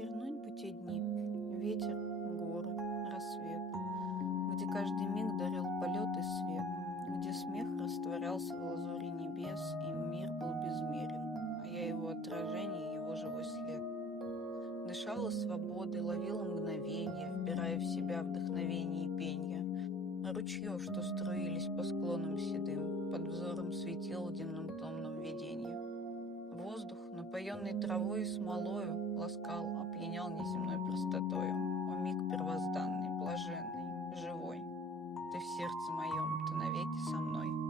Вернуть бы те дни, ветер, горы, рассвет, где каждый миг дарил полет и свет, где смех растворялся в лазури небес, и мир был безмерен, а я его отражение, его живой след. Дышала свободой, ловила мгновенье, вбирая в себя вдохновение и пенье. Ручьев, что струились по склонам седым, под взором светил в дневном томном видении. Воздух, напоенный травой и смолою, ласкал, опьянял неземной простотою. О миг первозданный, блаженный, живой, ты в сердце моем, ты навеки со мной.